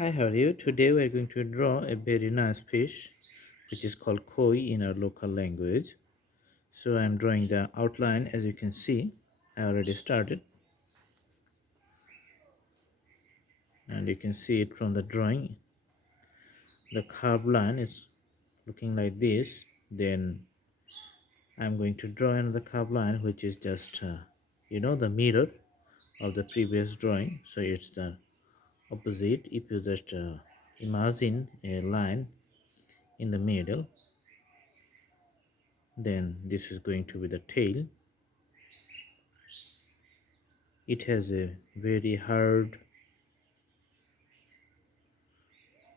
Hi, how are you? Today we are going to draw a very nice fish which is called koi in our local language. So I am drawing the outline. As you can see, I already started and you can see it from the drawing. The curved line is looking like this. Then I am going to draw another curved line which is just the mirror of the previous drawing. So it's the opposite. If you just imagine a line in the middle, then this is going to be the tail. It has a very hard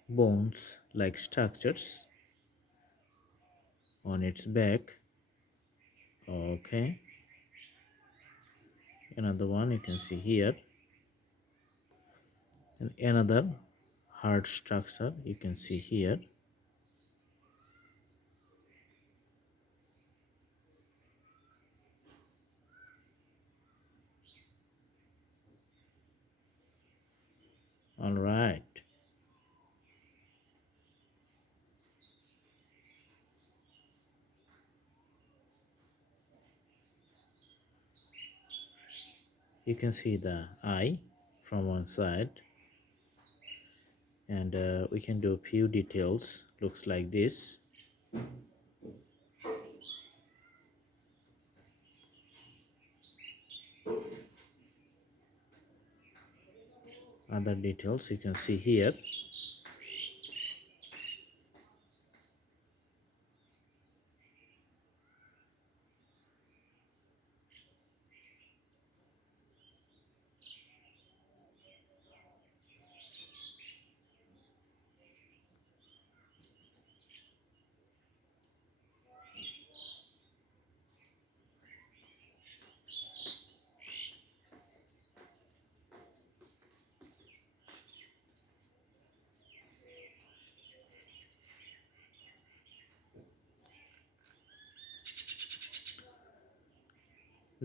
bones like structures on its back. Okay, another one you can see here, and another hard structure you can see here. All right, you can see the eye from one side, and we can do a few details. Looks like this. Other details you can see here.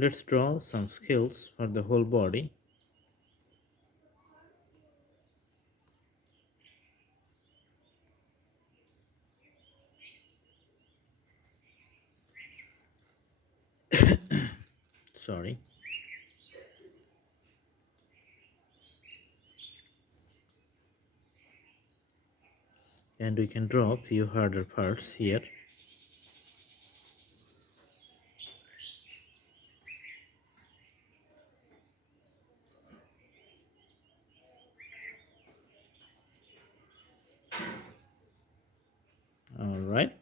Let's draw some scales for the whole body. Sorry. And we can draw a few harder parts here. All right,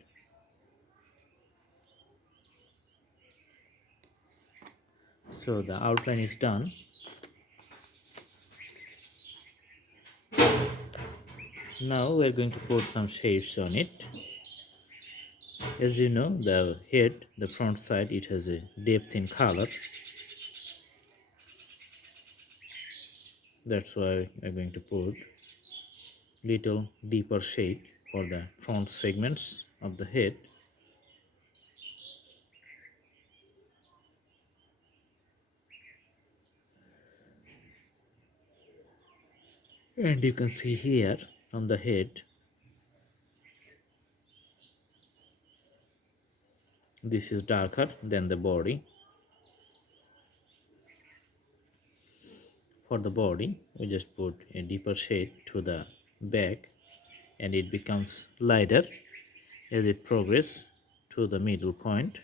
so the outline is done. Now we're going to put some shapes on it. As you know, the head, the front side, it has a depth in color. That's why we're going to put little deeper shade for the front segments of the head. And you can see here on the head, this is darker than the body. For the body, we just put a deeper shade to the back and it becomes lighter as it progresses to the middle point.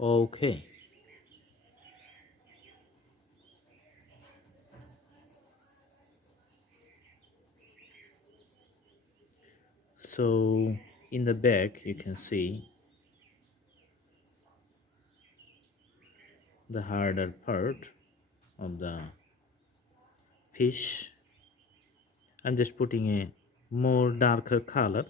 Okay, so in the back you can see the harder part of the fish. I'm just putting a more darker color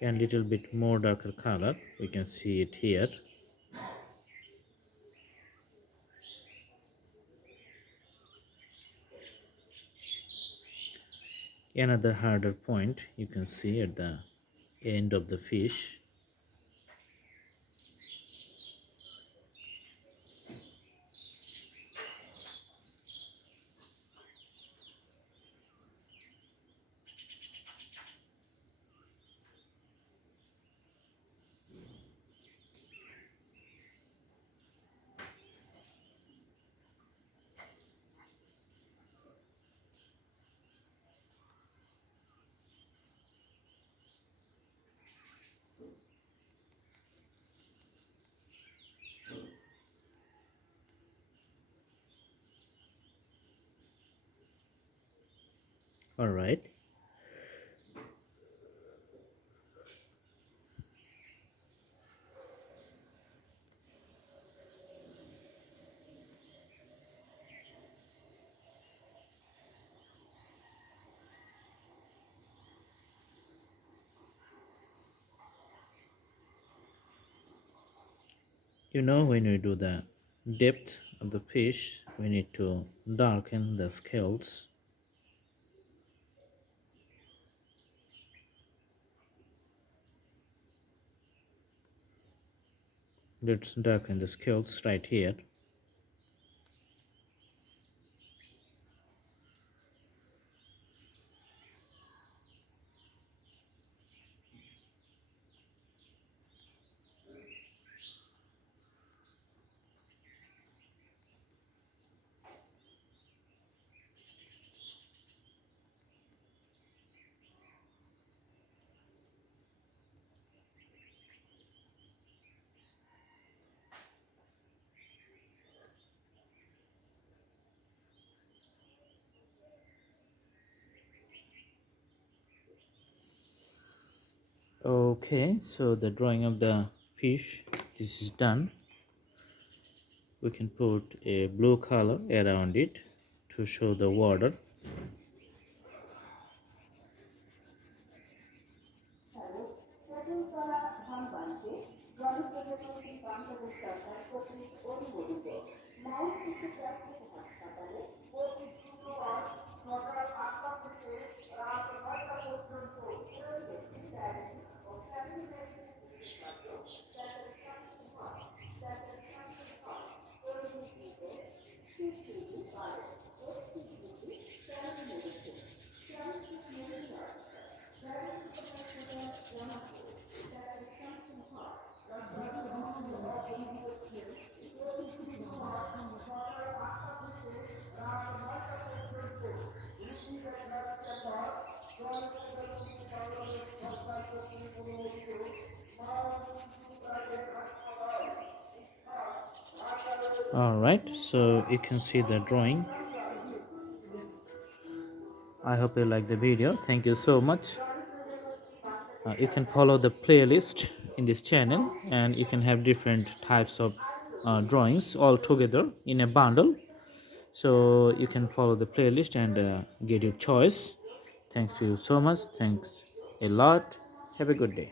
and little bit more darker color, we can see it here. Another harder point you can see at the end of the fish. All right. When we do the depth of the fish, we need to darken the scales. Let's darken the scales right here. Okay, so the drawing of the fish, this is done. We can put a blue color around it to show the water. All right, so you can see the drawing. I hope you like the video. Thank you so much. You can follow the playlist in this channel, and you can have different types of drawings all together in a bundle. So you can follow the playlist and get your choice. Thanks to you so much. Thanks a lot. Have a good day.